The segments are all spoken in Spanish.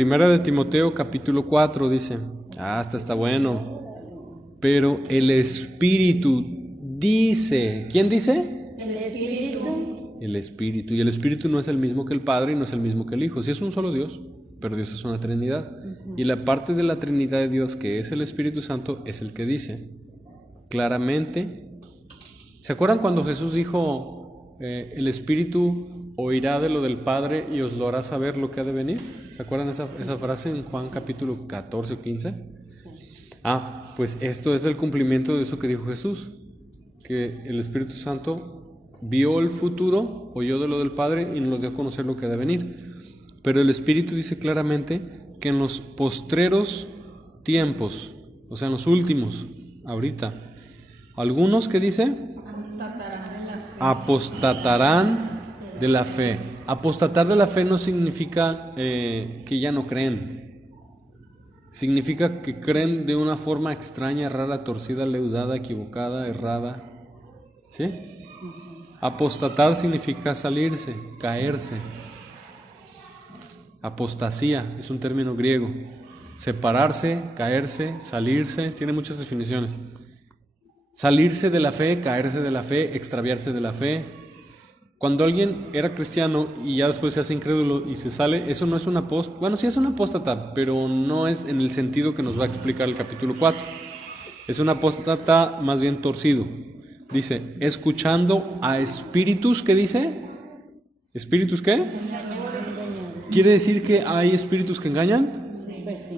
Primera de Timoteo capítulo 4 dice, está bueno, pero el Espíritu dice, ¿quién dice? El Espíritu. El Espíritu, y el Espíritu no es el mismo que el Padre y no es el mismo que el Hijo, sí es un solo Dios, pero Dios es una Trinidad, y la parte de la Trinidad de Dios que es el Espíritu Santo es el que dice claramente. ¿Se acuerdan cuando Jesús dijo, el Espíritu oirá de lo del Padre y os lo hará saber lo que ha de venir? ¿Se acuerdan esa frase en Juan capítulo 14 o 15? Pues esto es el cumplimiento de eso que dijo Jesús, que el Espíritu Santo vio el futuro, oyó de lo del Padre y nos lo dio a conocer lo que ha de venir. Pero el Espíritu dice claramente que en los postreros tiempos, o sea, en los últimos, ahorita, algunos, ¿qué dice? Apostatarán de la fe. Apostatar de la fe no significa que ya no creen. Significa que creen de una forma extraña, rara, torcida, leudada, equivocada, errada. ¿Sí? Apostatar significa salirse, caerse. Apostasía es un término griego. Separarse, caerse, salirse, tiene muchas definiciones. Salirse de la fe, caerse de la fe, extraviarse de la fe. Cuando alguien era cristiano y ya después se hace incrédulo y se sale, eso no es un apóstata. Bueno, sí es un apóstata, pero no es en el sentido que nos va a explicar el capítulo 4. Es un apóstata más bien torcido. Dice, escuchando a espíritus, ¿qué dice? ¿Espíritus qué? ¿Quiere decir que hay espíritus que engañan?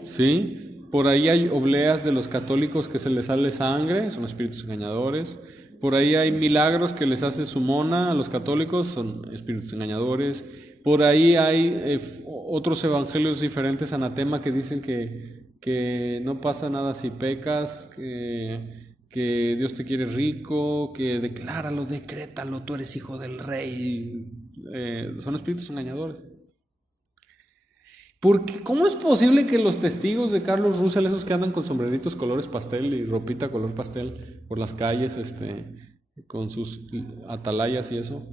Sí. Por ahí hay obleas de los católicos que se les sale sangre, son espíritus engañadores. Por ahí hay milagros que les hace su mona a los católicos, son espíritus engañadores. Por ahí hay otros evangelios diferentes, anatema, que dicen que no pasa nada si pecas, que Dios te quiere rico, que decláralo, decrétalo, tú eres hijo del rey. Son espíritus engañadores. Porque, ¿cómo es posible que los testigos de Carlos Russell, esos que andan con sombreritos colores pastel y ropita color pastel por las calles, con sus atalayas y eso,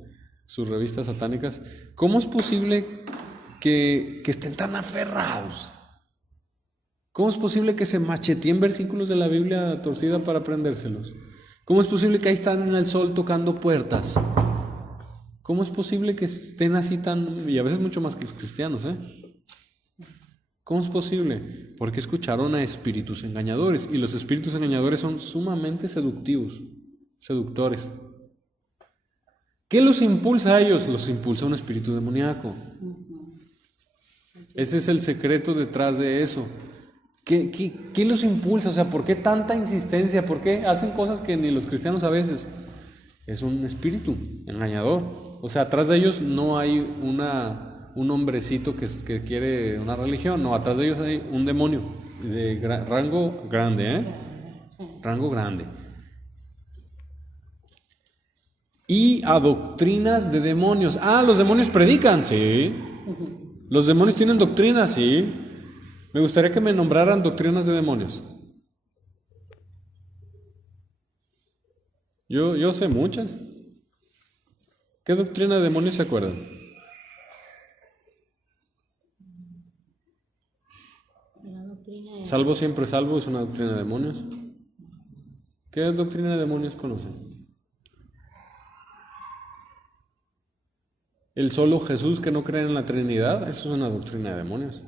sus revistas satánicas, ¿cómo es posible que estén tan aferrados? ¿Cómo es posible que se macheteen versículos de la Biblia torcida para aprendérselos? ¿Cómo es posible que ahí están en el sol tocando puertas? ¿Cómo es posible que estén así tan, y a veces mucho más que los cristianos, ¿Cómo es posible? Porque escucharon a espíritus engañadores, y los espíritus engañadores son sumamente seductores. ¿Qué los impulsa a ellos? Los impulsa un espíritu demoníaco. Ese es el secreto detrás de eso. ¿Qué los impulsa? O sea, ¿por qué tanta insistencia? ¿Por qué hacen cosas que ni los cristianos a veces? Es un espíritu engañador. O sea, atrás de ellos no hay un hombrecito que quiere una religión, no, atrás de ellos hay un demonio de rango grande, rango grande. Y a doctrinas de demonios. ¿Los demonios predican? Sí. ¿Los demonios tienen doctrinas? Sí. Me gustaría que me nombraran doctrinas de demonios. Yo sé muchas. ¿Qué doctrina de demonios se acuerdan? Salvo siempre salvo es una doctrina de demonios. ¿Qué doctrina de demonios conocen? El solo Jesús que no cree en la Trinidad, eso es una doctrina de demonios.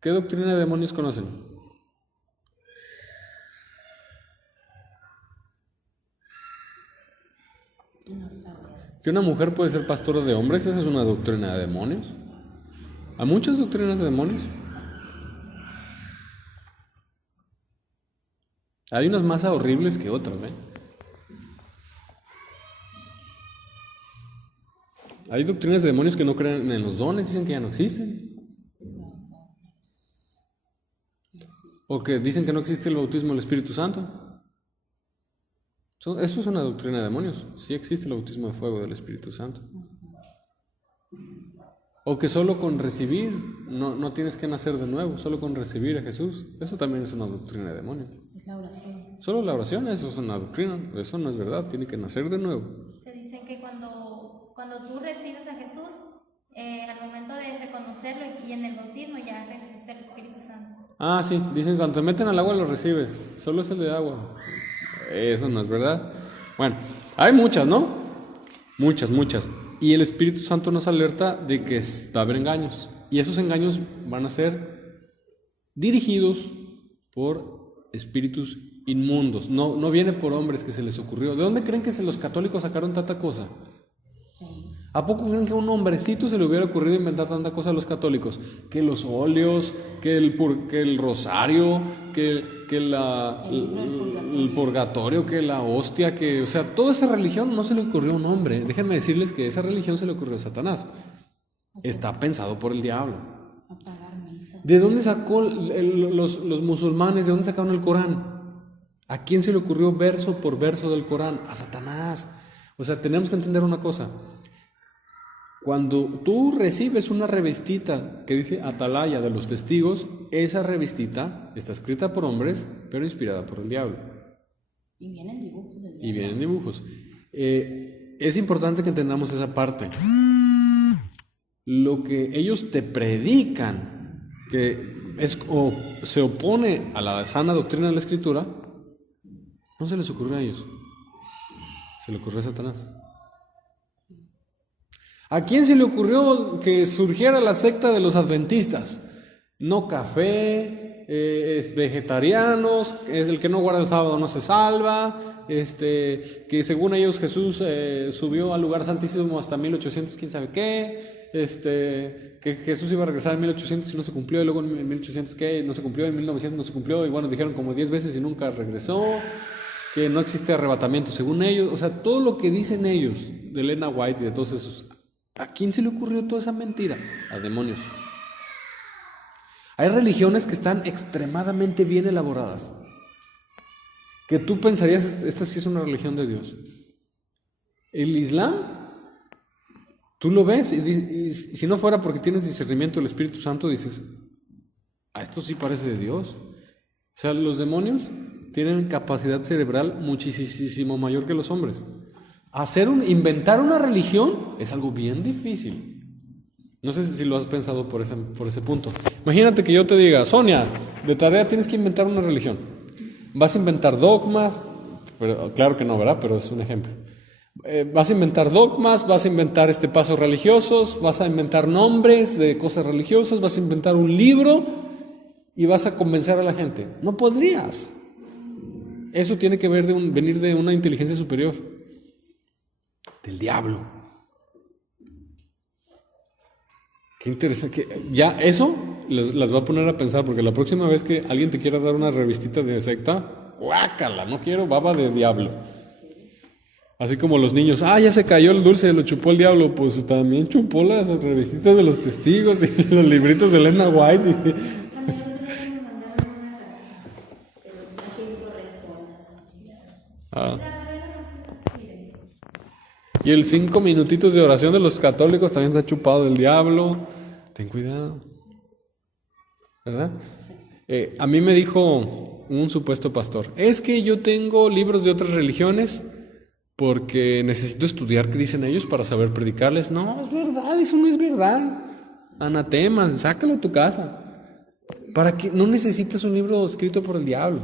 ¿Qué doctrina de demonios conocen? Que una mujer puede ser pastora de hombres, esa es una doctrina de demonios. Hay muchas doctrinas de demonios. Hay unas más horribles que otras, Hay doctrinas de demonios que no creen en los dones, dicen que ya no existen. O que dicen que no existe el bautismo del Espíritu Santo. Eso es una doctrina de demonios. Sí existe el bautismo de fuego del Espíritu Santo. O que solo con recibir, no tienes que nacer de nuevo, solo con recibir a Jesús. Eso también es una doctrina de demonios. Es la oración. Solo la oración, eso es una doctrina. Eso no es verdad, tiene que nacer de nuevo. Te dicen que cuando tú recibes a Jesús, al momento de reconocer hacerlo y en el bautismo ya recibiste el Espíritu Santo. Ah, sí, dicen cuando te meten al agua lo recibes, solo es el de agua. Eso no es verdad. Bueno, hay muchas, ¿no? Muchas. Y el Espíritu Santo nos alerta de que va a haber engaños. Y esos engaños van a ser dirigidos por espíritus inmundos. No viene por hombres que se les ocurrió. ¿De dónde creen que los católicos sacaron tanta cosa? ¿A poco creen que a un hombrecito se le hubiera ocurrido inventar tanta cosa a los católicos? Que los óleos, que el rosario, que el purgatorio, que la hostia, o sea, toda esa religión no se le ocurrió a un hombre. Déjenme decirles que esa religión se le ocurrió a Satanás. Está pensado por el diablo. ¿De dónde sacó los musulmanes? ¿De dónde sacaron el Corán? ¿A quién se le ocurrió verso por verso del Corán? A Satanás. O sea, tenemos que entender una cosa. Cuando tú recibes una revistita que dice Atalaya de los testigos, esa revistita está escrita por hombres, pero inspirada por el diablo. Y vienen dibujos del diablo. Y vienen dibujos. Es importante que entendamos esa parte. Lo que ellos te predican, o se opone a la sana doctrina de la Escritura, no se les ocurrió a ellos. Se le ocurrió a Satanás. ¿A quién se le ocurrió que surgiera la secta de los adventistas? No café, vegetarianos, es el que no guarda el sábado no se salva, que según ellos Jesús subió al lugar santísimo hasta 1800, quién sabe qué, que Jesús iba a regresar en 1800 y no se cumplió, y luego en 1800 qué, no se cumplió, en 1900 no se cumplió, y bueno, dijeron como 10 veces y nunca regresó, que no existe arrebatamiento según ellos, o sea, todo lo que dicen ellos, de Elena White y de todos esos. ¿A quién se le ocurrió toda esa mentira? A demonios. Hay religiones que están extremadamente bien elaboradas, que tú pensarías, esta sí es una religión de Dios. El Islam, tú lo ves y si no fuera porque tienes discernimiento del Espíritu Santo, dices, esto sí parece de Dios. O sea, los demonios tienen capacidad cerebral muchísimo mayor que los hombres. Inventar una religión es algo bien difícil. No sé si lo has pensado por ese punto. Imagínate que yo te diga, Sonia, de tarea tienes que inventar una religión. Vas a inventar dogmas, pero, claro que no, ¿verdad? Pero es un ejemplo. Vas a inventar dogmas, vas a inventar pasos religiosos, vas a inventar nombres de cosas religiosas, vas a inventar un libro y vas a convencer a la gente. No podrías. Eso tiene que venir de una inteligencia superior. Del diablo. Qué interesante. Ya eso las va a poner a pensar, porque la próxima vez que alguien te quiera dar una revistita de secta, guácala, no quiero baba de diablo. Así como los niños, ya se cayó el dulce, lo chupó el diablo, pues también chupó las revistitas de los testigos y los libritos de Elena White. Y el 5 minutitos de oración de los católicos también está chupado del diablo. Ten cuidado. ¿Verdad? A mí me dijo un supuesto pastor, es que yo tengo libros de otras religiones porque necesito estudiar qué dicen ellos para saber predicarles. No, es verdad, eso no es verdad. Anatemas, sácalo a tu casa. ¿Para qué? No necesitas un libro escrito por el diablo.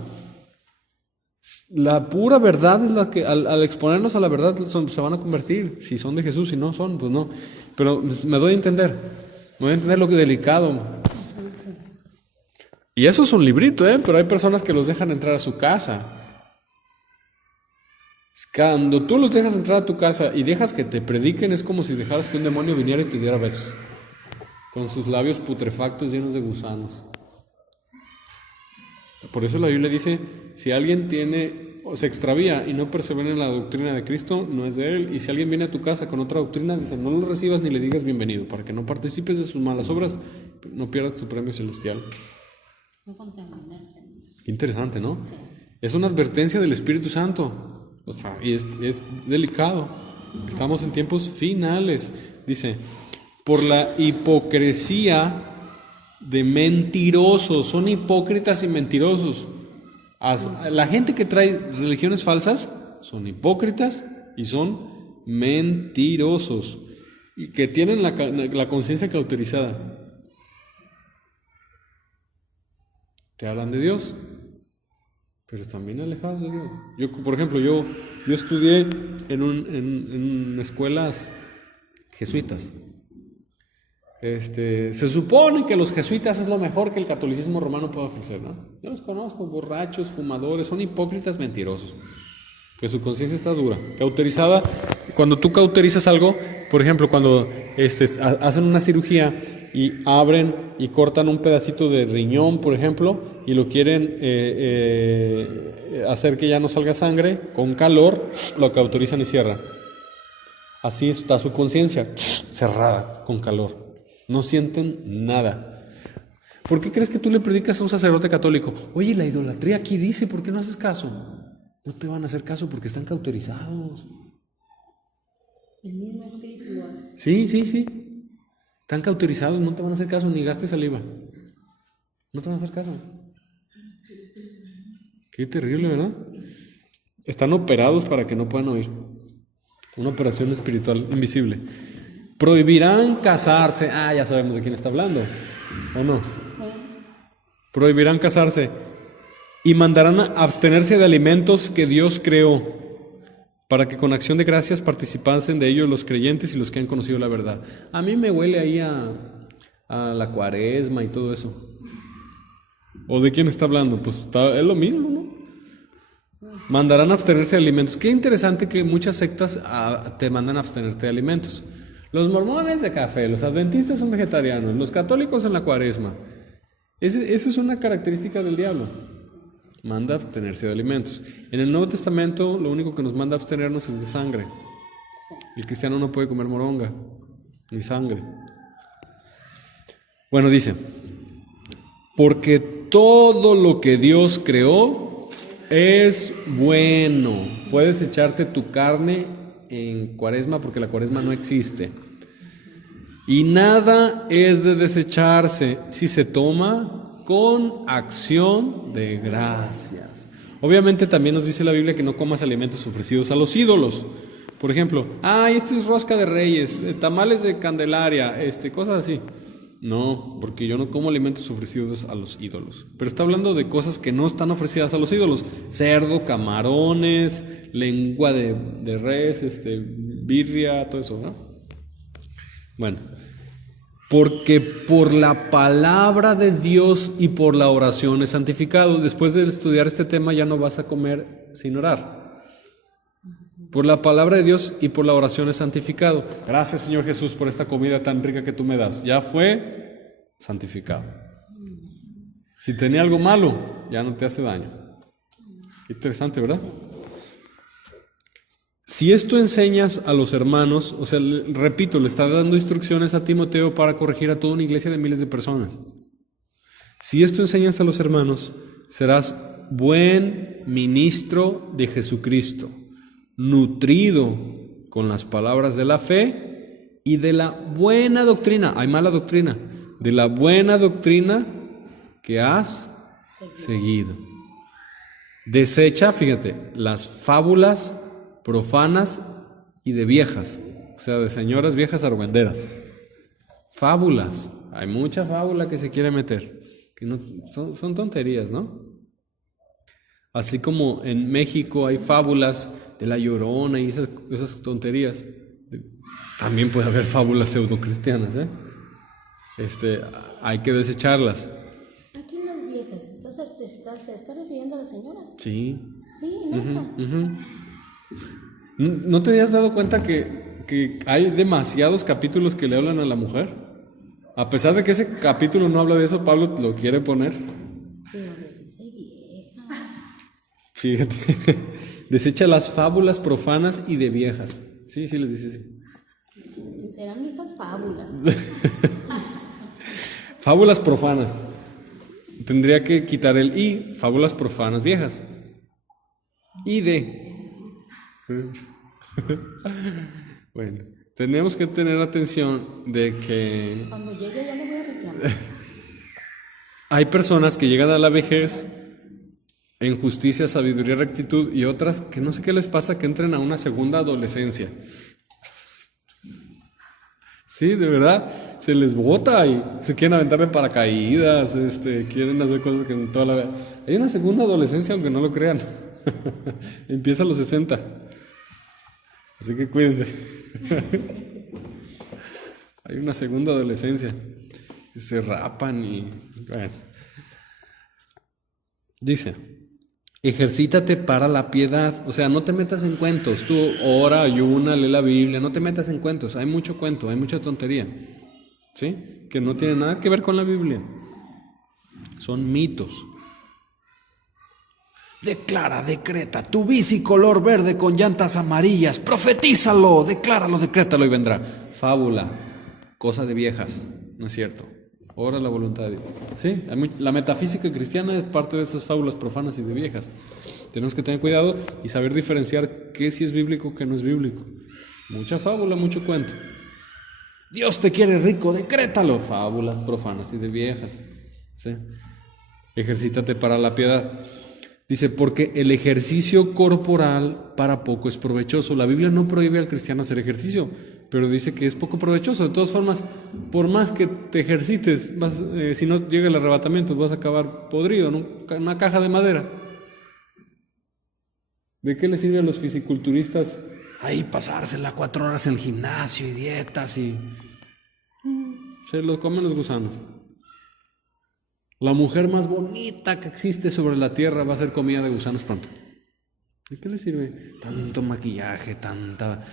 La pura verdad es la que al exponernos a la verdad se van a convertir. Si son de Jesús, si no son, pues no. Pero me doy a entender lo que es delicado. Y eso es un librito, pero hay personas que los dejan entrar a su casa. Cuando tú los dejas entrar a tu casa y dejas que te prediquen, es como si dejaras que un demonio viniera y te diera besos, con sus labios putrefactos llenos de gusanos. Por eso la Biblia dice, si alguien se extravía y no persevera en la doctrina de Cristo, no es de él. Y si alguien viene a tu casa con otra doctrina, dice, no lo recibas ni le digas bienvenido, para que no participes de sus malas obras, no pierdas tu premio celestial. No contaminarse. Interesante, ¿no? Sí. Es una advertencia del Espíritu Santo. O sea, y es delicado. Estamos en tiempos finales. Dice, por la hipocresía de mentirosos, son hipócritas y mentirosos. La gente que trae religiones falsas son hipócritas y son mentirosos y que tienen la conciencia cauterizada. te hablan de Dios, pero están bien alejados de Dios. Yo, por ejemplo, yo estudié en escuelas jesuitas. Se supone que los jesuitas es lo mejor que el catolicismo romano puede ofrecer, ¿no? Yo los conozco, borrachos, fumadores, son hipócritas, mentirosos, que su conciencia está dura, cauterizada. Cuando tú cauterizas algo, por ejemplo, cuando hacen una cirugía y abren y cortan un pedacito de riñón, por ejemplo, y lo quieren hacer que ya no salga sangre, con calor, lo cauterizan y cierran. Así está su conciencia, cerrada, con calor. No sienten nada. ¿Por qué crees que tú le predicas a un sacerdote católico? Oye, la idolatría aquí dice, ¿por qué no haces caso? No te van a hacer caso porque están cauterizados. El mismo espíritu lo hace. Sí. Están cauterizados, no te van a hacer caso, ni gastes saliva. No te van a hacer caso. Qué terrible, ¿verdad? Están operados para que no puedan oír. Una operación espiritual invisible. Prohibirán casarse. Ya sabemos de quién está hablando, ¿o no? Prohibirán casarse y mandarán a abstenerse de alimentos que Dios creó, para que con acción de gracias participasen de ellos los creyentes y los que han conocido la verdad. A mí me huele ahí a la cuaresma y todo eso. ¿O de quién está hablando? Pues es lo mismo, ¿no? Mandarán a abstenerse de alimentos. Qué interesante que muchas sectas te mandan a abstenerte de alimentos. Los mormones de café, los adventistas son vegetarianos, los católicos en la cuaresma. Esa es una característica del diablo. Manda a abstenerse de alimentos. En el Nuevo Testamento lo único que nos manda a abstenernos es de sangre. El cristiano no puede comer moronga, ni sangre. Bueno, dice, porque todo lo que Dios creó es bueno. Puedes echarte tu carne en cuaresma porque la cuaresma no existe. Y nada es de desecharse si se toma con acción de gracias. Obviamente también nos dice la Biblia que no comas alimentos ofrecidos a los ídolos. Por ejemplo, este es rosca de reyes, tamales de Candelaria, cosas así. No, porque yo no como alimentos ofrecidos a los ídolos. Pero está hablando de cosas que no están ofrecidas a los ídolos. Cerdo, camarones, lengua de res, birria, todo eso, ¿no? Bueno, porque por la palabra de Dios y por la oración es santificado. Después de estudiar este tema ya no vas a comer sin orar. Por la palabra de Dios y por la oración es santificado. Gracias, Señor Jesús, por esta comida tan rica que tú me das. Ya fue santificado. Si tenía algo malo, ya no te hace daño. Interesante, ¿verdad? Si esto enseñas a los hermanos, o sea, repito, le está dando instrucciones a Timoteo para corregir a toda una iglesia de miles de personas. Si esto enseñas a los hermanos, serás buen ministro de Jesucristo, nutrido con las palabras de la fe y de la buena doctrina. Hay mala doctrina. De la buena doctrina que has seguido. Desecha, fíjate, las fábulas profanas y de viejas, o sea, de señoras viejas argüenderas. Fábulas, hay mucha fábula que se quiere meter, que no, son tonterías, ¿no? Así como en México hay fábulas de la Llorona y esas tonterías, también puede haber fábulas pseudocristianas, hay que desecharlas. Aquí en las viejas, ¿se está refiriendo a las señoras? Sí. Sí, neta. ¿No te habías dado cuenta que hay demasiados capítulos que le hablan a la mujer? A pesar de que ese capítulo no habla de eso, Pablo lo quiere poner. Pero le dice vieja. Fíjate, desecha las fábulas profanas y de viejas. Sí, les dice así. Serán viejas fábulas. Fábulas profanas. Tendría que quitar el y, fábulas profanas viejas. Y de. Bueno, tenemos que tener atención de que Cuando llegue ya le voy a reclamar. hay personas que llegan a la vejez en justicia, sabiduría, rectitud, y otras que no sé qué les pasa, que entren a una segunda adolescencia. Sí, de verdad, se les bota y se quieren aventar de paracaídas, quieren hacer cosas que en toda la vida. Hay una segunda adolescencia, aunque no lo crean. Empieza a los 60. Así que cuídense. Hay una segunda adolescencia. Se rapan y... Bueno. Dice, ejercítate para la piedad. O sea, no te metas en cuentos. Tú ora, ayuna, lee la Biblia. No te metas en cuentos. Hay mucho cuento, hay mucha tontería. ¿Sí? Que no tiene nada que ver con la Biblia. Son mitos. Declara, decreta, tu bici color verde con llantas amarillas, profetízalo, decláralo, decrétalo y vendrá. Fábula, cosa de viejas, no es cierto. Ora la voluntad de Dios. Sí, la metafísica cristiana es parte de esas fábulas profanas y de viejas. Tenemos que tener cuidado y saber diferenciar qué sí es bíblico, qué no es bíblico. Mucha fábula, mucho cuento. Dios te quiere rico, decrétalo. Fábulas profanas y de viejas. ¿Sí? Ejercítate para la piedad. Dice, porque el ejercicio corporal para poco es provechoso. La Biblia no prohíbe al cristiano hacer ejercicio, pero dice que es poco provechoso. De todas formas, por más que te ejercites, si no llega el arrebatamiento, vas a acabar podrido, ¿no? Una caja de madera. ¿De qué le sirve a los fisiculturistas ahí pasársela 4 horas en el gimnasio y dietas y... se lo comen los gusanos? La mujer más bonita que existe sobre la tierra va a ser comida de gusanos pronto. ¿De qué le sirve tanto maquillaje, tanta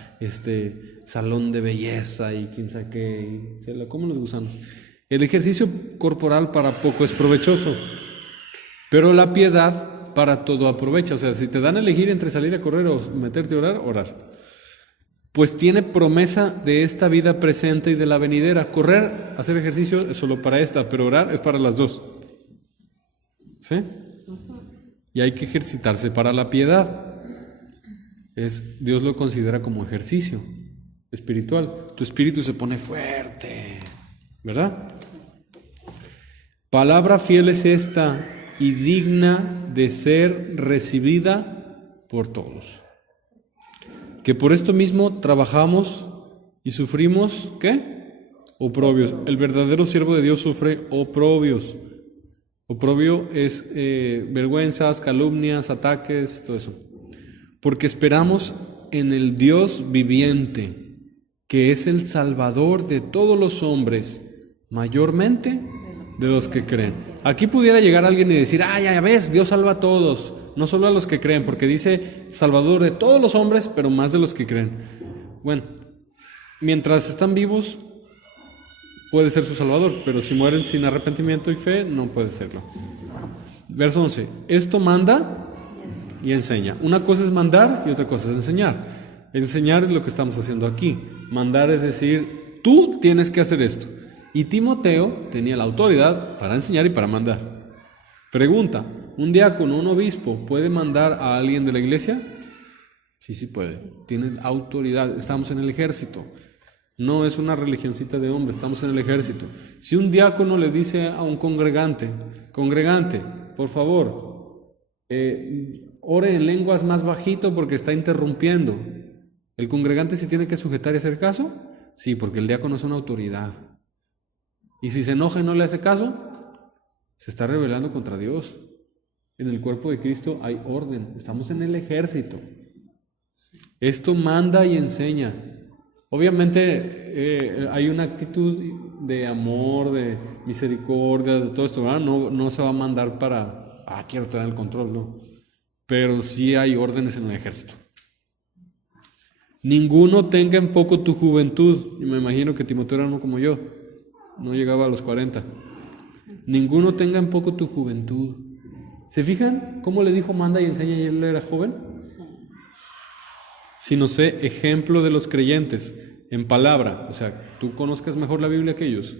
salón de belleza y quién sabe qué? Se la comen los gusanos. El ejercicio corporal para poco es provechoso, pero la piedad para todo aprovecha. O sea, si te dan a elegir entre salir a correr o meterte a orar, orar. Pues tiene promesa de esta vida presente y de la venidera. Correr, hacer ejercicio es solo para esta, pero orar es para las dos. ¿Sí? Y hay que ejercitarse para la piedad. Dios lo considera como ejercicio espiritual. Tu espíritu se pone fuerte, ¿verdad? Palabra fiel es esta y digna de ser recibida por todos. Que por esto mismo trabajamos y sufrimos, ¿qué? Oprobios. El verdadero siervo de Dios sufre oprobios. Oprobio es vergüenzas, calumnias, ataques, todo eso. Porque esperamos en el Dios viviente, que es el Salvador de todos los hombres, mayormente de los que creen. Aquí pudiera llegar alguien y decir, ya ves, Dios salva a todos, no solo a los que creen, porque dice Salvador de todos los hombres, pero más de los que creen. Bueno, mientras están vivos, puede ser su Salvador, pero si mueren sin arrepentimiento y fe, no puede serlo. Verso 11. Esto manda y enseña. Una cosa es mandar y otra cosa es enseñar. Enseñar es lo que estamos haciendo aquí. Mandar es decir, tú tienes que hacer esto. Y Timoteo tenía la autoridad para enseñar y para mandar. Pregunta, ¿un diácono, un obispo puede mandar a alguien de la iglesia? Sí puede. Tiene autoridad. Estamos en el ejército. No es una religioncita de hombre, estamos en el ejército. Si un diácono le dice a un congregante, por favor, ore en lenguas más bajito porque está interrumpiendo, ¿el congregante se tiene que sujetar y hacer caso? Sí, porque el diácono es una autoridad. Y si se enoja y no le hace caso, se está rebelando contra Dios. En el cuerpo de Cristo hay orden, estamos en el ejército. Esto manda y enseña. Obviamente hay una actitud de amor, de misericordia, de todo esto, ¿verdad? No se va a mandar para, quiero tener el control, no. Pero sí hay órdenes en el ejército. Ninguno tenga en poco tu juventud. Y me imagino que Timoteo era uno como yo, no llegaba a los 40. Ninguno tenga en poco tu juventud. ¿Se fijan cómo le dijo manda y enseña y él era joven? Sí. Sino sé ejemplo de los creyentes, en palabra, o sea, tú conozcas mejor la Biblia que ellos,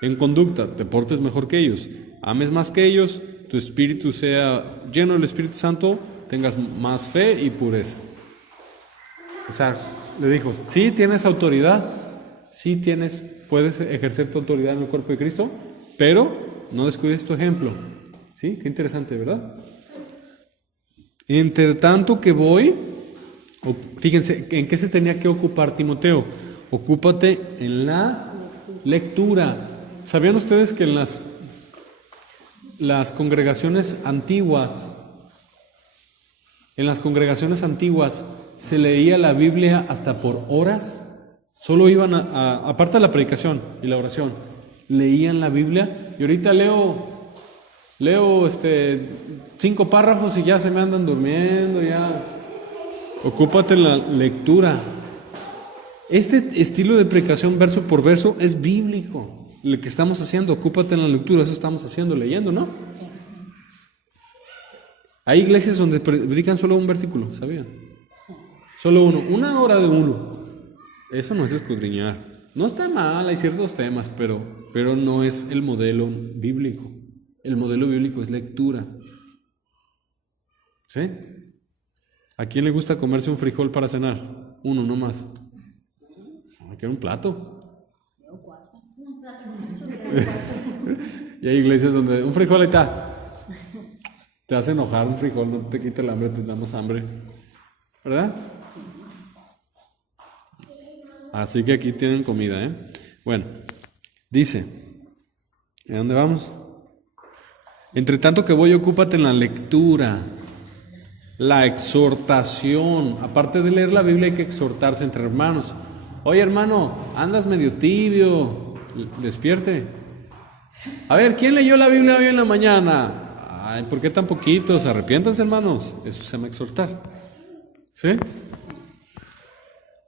en conducta, te portes mejor que ellos, ames más que ellos, tu espíritu sea lleno del Espíritu Santo, tengas más fe y pureza. O sea, le dijo, sí tienes autoridad, sí puedes ejercer tu autoridad en el cuerpo de Cristo, pero no descuides tu ejemplo. ¿Sí? Qué interesante, ¿verdad? Entre tanto que voy... Fíjense, ¿en qué se tenía que ocupar Timoteo? Ocúpate en la lectura. ¿Sabían ustedes que en las congregaciones antiguas, se leía la Biblia hasta por horas? Solo iban aparte de la predicación y la oración, leían la Biblia. Y ahorita leo 5 párrafos y ya se me andan durmiendo, ya. Ocúpate en la lectura. Este estilo de predicación verso por verso es bíblico. Lo que estamos haciendo, ocúpate en la lectura, eso estamos haciendo, leyendo, ¿no? Hay iglesias donde predican solo un versículo, ¿sabían? Sí. Solo uno, 1 hora de uno. Eso no es escudriñar. No está mal, hay ciertos temas, pero no es el modelo bíblico. El modelo bíblico es lectura. ¿Sí? ¿A quién le gusta comerse un frijol para cenar? Uno, no más. Quiero un plato. Y hay iglesias donde un frijol ahí está. Te hace enojar un frijol, no te quita el hambre, te da más hambre. ¿Verdad? Así que aquí tienen comida, ¿eh? Bueno, dice, ¿a dónde vamos? Entre tanto que voy, ocúpate en la lectura, la exhortación. Aparte de leer la Biblia, hay que exhortarse entre hermanos. Oye, hermano, andas medio tibio, despierte. A ver, ¿quién leyó la Biblia hoy en la mañana? Ay, ¿por qué tan poquitos? Arrepiéntanse, hermanos. Eso se llama exhortar. ¿Sí?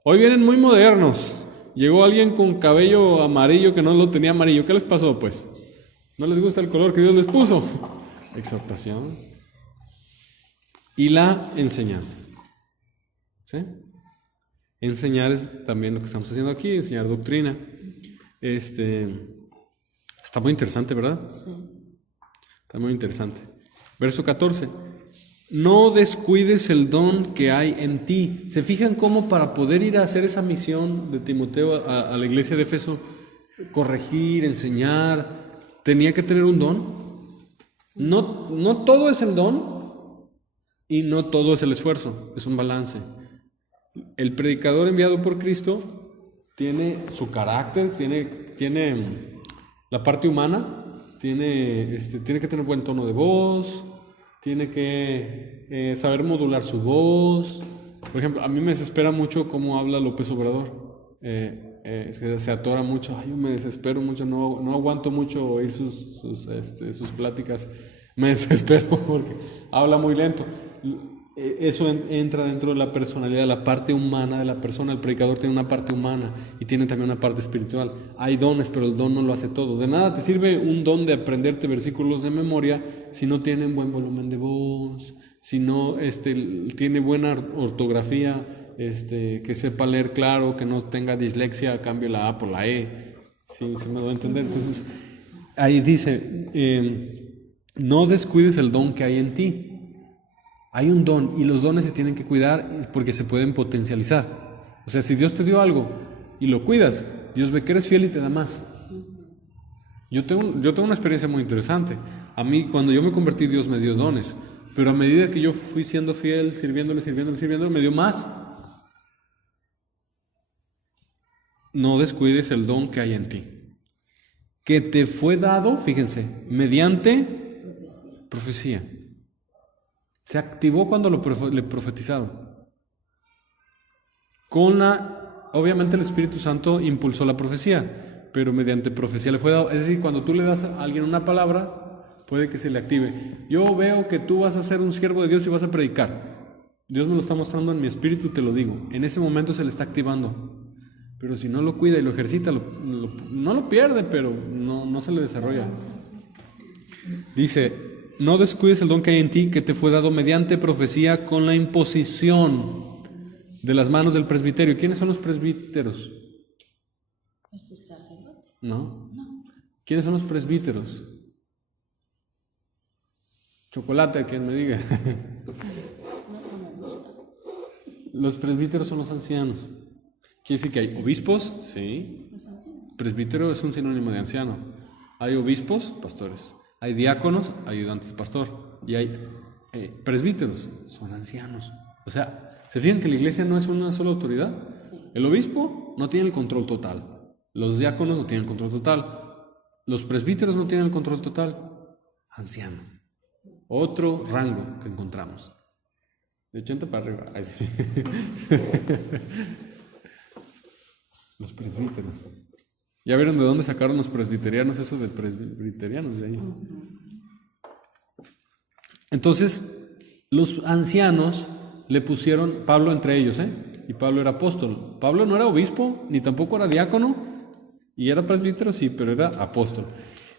Hoy vienen muy modernos. Llegó alguien con cabello amarillo que no lo tenía amarillo. ¿Qué les pasó, pues? ¿No les gusta el color que Dios les puso? Exhortación. Y la enseñanza. ¿Sí? Enseñar es también lo que estamos haciendo aquí, enseñar doctrina. Está muy interesante, ¿verdad? Sí. Está muy interesante. Verso 14. No descuides el don que hay en ti. ¿Se fijan cómo para poder ir a hacer esa misión de Timoteo a la iglesia de Éfeso, corregir, enseñar, tenía que tener un don? No todo es el don y no todo es el esfuerzo, es un balance. El predicador enviado por Cristo tiene su carácter, tiene la parte humana, tiene que tener buen tono de voz, tiene que saber modular su voz. Por ejemplo, a mí me desespera mucho cómo habla López Obrador. Se atora mucho. Ay, yo me desespero mucho, no aguanto mucho oír sus pláticas. Me desespero porque habla muy lento. Eso entra dentro de la personalidad, la parte humana de la persona. El predicador tiene una parte humana y tiene también una parte espiritual. Hay dones, pero el don no lo hace todo. De nada te sirve un don de aprenderte versículos de memoria si no tienen buen volumen de voz, si no tiene buena ortografía, que sepa leer claro, que no tenga dislexia, cambie la A por la E. Sí, se me va a entender. Entonces, ahí dice, no descuides el don que hay en ti. Hay un don y los dones se tienen que cuidar porque se pueden potencializar. O sea, si Dios te dio algo y lo cuidas, Dios ve que eres fiel y te da más. Yo tengo una experiencia muy interesante. A mí, cuando yo me convertí, Dios me dio dones, pero a medida que yo fui siendo fiel, sirviéndole, me dio más. No descuides el don que hay en ti, que te fue dado, fíjense, mediante profecía. Se activó cuando le profetizaron. Obviamente el Espíritu Santo impulsó la profecía, pero mediante profecía le fue dado. Es decir, cuando tú le das a alguien una palabra, puede que se le active. Yo veo que tú vas a ser un siervo de Dios y vas a predicar. Dios me lo está mostrando en mi espíritu y te lo digo. En ese momento se le está activando. Pero si no lo cuida y lo ejercita, no lo pierde, pero no se le desarrolla. Dice, no descuides el don que hay en ti, que te fue dado mediante profecía con la imposición de las manos del presbiterio. ¿Quiénes son los presbíteros? ¿Es el sacerdote? ¿No? ¿Quiénes son los presbíteros? Chocolate, quien me diga. Los presbíteros son los ancianos. Quiere decir que hay obispos, sí. Presbítero es un sinónimo de anciano. Hay obispos, pastores. Hay diáconos, ayudantes pastor. Y hay presbíteros, son ancianos. O sea, ¿se fijan que la iglesia no es una sola autoridad? El obispo no tiene el control total. Los diáconos no tienen control total. Los presbíteros no tienen el control total. Anciano. Otro rango que encontramos. De 80 para arriba. Ay, sí. Los presbíteros. ¿Ya vieron de dónde sacaron los presbiterianos eso de presbiterianos de ahí? Entonces, los ancianos le pusieron, Pablo entre ellos, y Pablo era apóstol. Pablo no era obispo, ni tampoco era diácono, y era presbítero, sí, pero era apóstol.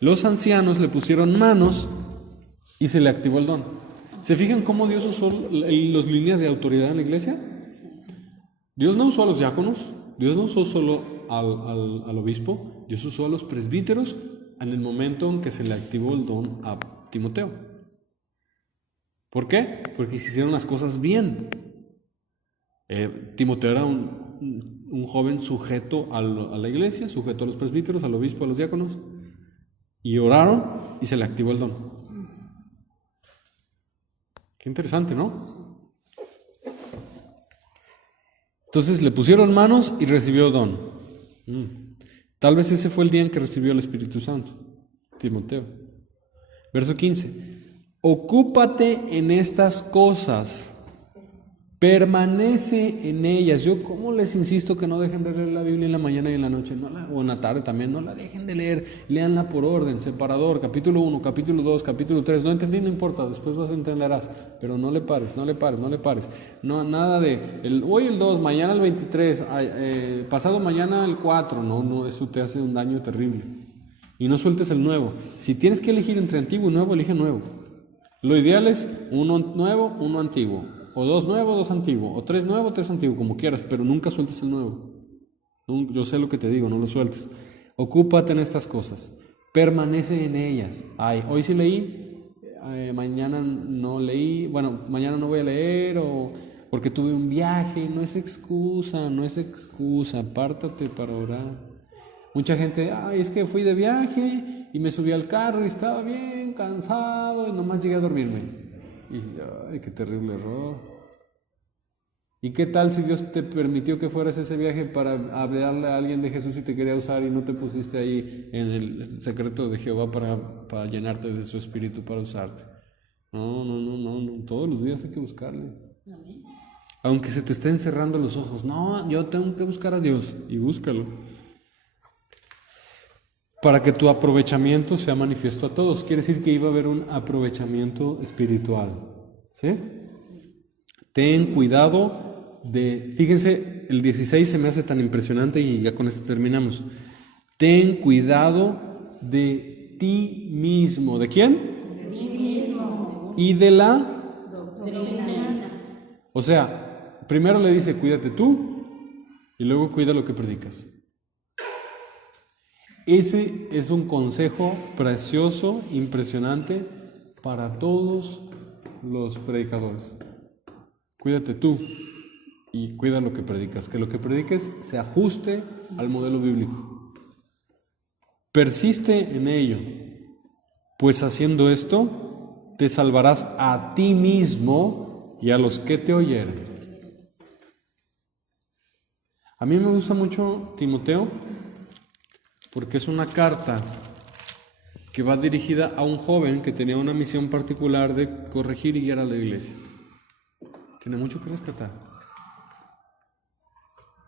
Los ancianos le pusieron manos y se le activó el don. ¿Se fijan cómo Dios usó las líneas de autoridad en la iglesia? Dios no usó a los diáconos, Dios no usó solo al obispo, Dios usó a los presbíteros en el momento en que se le activó el don a Timoteo. ¿Por qué? Porque se hicieron las cosas bien. Timoteo era un joven sujeto a la iglesia, sujeto a los presbíteros, al obispo, a los diáconos, y oraron y se le activó el don. Qué interesante, ¿no? Entonces le pusieron manos y recibió don. Tal vez ese fue el día en que recibió el Espíritu Santo, Timoteo. Verso 15. Ocúpate en estas cosas, permanece en ellas. Yo cómo les insisto que no dejen de leer la Biblia en la mañana y en la noche, o en la tarde también, no la dejen de leer, léanla por orden, separador, capítulo 1, capítulo 2, capítulo 3, no entendí, no importa, después entenderás, pero no le pares, no, nada de, hoy el 2, mañana el 23, pasado mañana el 4, no, eso te hace un daño terrible, y no sueltes el nuevo. Si tienes que elegir entre antiguo y nuevo, elige nuevo. Lo ideal es uno nuevo, uno antiguo. O dos nuevos, dos antiguos. O tres nuevos, tres antiguos, como quieras, pero nunca sueltes el nuevo. Yo sé lo que te digo, no lo sueltes. Ocúpate en estas cosas. Permanece en ellas. Hoy sí leí, mañana no leí, mañana no voy a leer, o porque tuve un viaje. No es excusa. Apártate para orar. Mucha gente, es que fui de viaje y me subí al carro y estaba bien cansado y nomás llegué a dormirme. Y qué terrible error. ¿Y qué tal si Dios te permitió que fueras ese viaje para hablarle a alguien de Jesús y te quería usar y no te pusiste ahí en el secreto de Jehová para llenarte de su espíritu para usarte? No. Todos los días hay que buscarle. Aunque se te estén cerrando los ojos. No, yo tengo que buscar a Dios y búscalo. Para que tu aprovechamiento sea manifiesto a todos. Quiere decir que iba a haber un aprovechamiento espiritual. ¿Sí? Ten cuidado fíjense, el 16 se me hace tan impresionante y ya con esto terminamos. Ten cuidado de ti mismo. ¿De quién? De ti mismo. Y de la Doctrina. O sea, primero le dice, cuídate tú, y luego cuida lo que predicas. Ese es un consejo precioso, impresionante para todos los predicadores. Cuídate tú y cuida lo que predicas. Que lo que prediques se ajuste al modelo bíblico. Persiste en ello, pues haciendo esto te salvarás a ti mismo y a los que te oyeren. A mí me gusta mucho Timoteo, porque es una carta que va dirigida a un joven que tenía una misión particular de corregir y guiar a la iglesia. Tiene mucho que rescatar.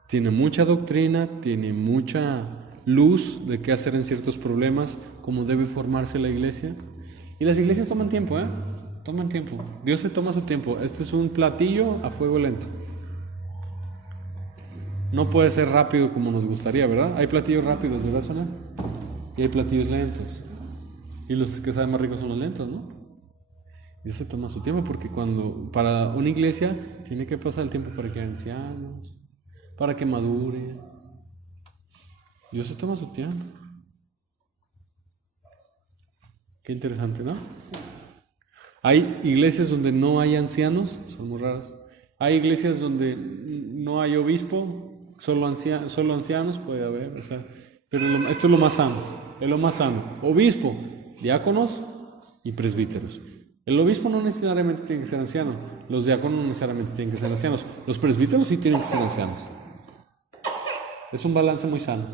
Tiene mucha doctrina, tiene mucha luz de qué hacer en ciertos problemas, cómo debe formarse la iglesia. Y las iglesias toman tiempo, Toman tiempo. Dios se toma su tiempo. Este es un platillo a fuego lento. No puede ser rápido como nos gustaría, ¿verdad? Hay platillos rápidos, ¿verdad, Sonia? Y hay platillos lentos. Y los que saben más ricos son los lentos, ¿no? Dios se toma su tiempo porque para una iglesia tiene que pasar el tiempo para que haya ancianos, para que madure. Dios se toma su tiempo. Qué interesante, ¿no? Sí. Hay iglesias donde no hay ancianos, son muy raras. Hay iglesias donde no hay obispo, solo ancianos puede haber, pero esto es lo más sano, Obispo, diáconos y presbíteros. El obispo no necesariamente tiene que ser anciano, los diáconos no necesariamente tienen que ser ancianos, los presbíteros sí tienen que ser ancianos. Es un balance muy sano.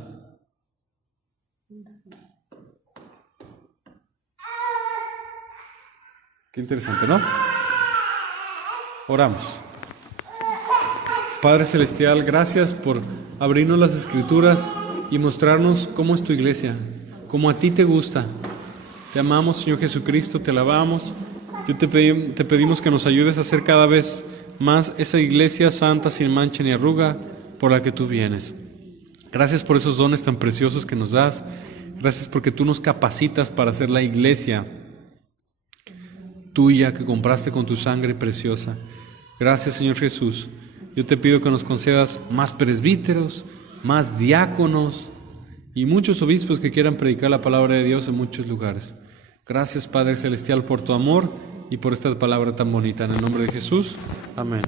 Qué interesante, ¿no? Oramos. Padre Celestial, gracias por abrirnos las Escrituras y mostrarnos cómo es tu iglesia, cómo a ti te gusta. Te amamos, Señor Jesucristo, te alabamos. Te pedimos que nos ayudes a hacer cada vez más esa iglesia santa, sin mancha ni arruga, por la que tú vienes. Gracias por esos dones tan preciosos que nos das. Gracias porque tú nos capacitas para ser la iglesia tuya que compraste con tu sangre preciosa. Gracias, Señor Jesús. Yo te pido que nos concedas más presbíteros, más diáconos y muchos obispos que quieran predicar la palabra de Dios en muchos lugares. Gracias, Padre Celestial, por tu amor y por esta palabra tan bonita. En el nombre de Jesús. Amén.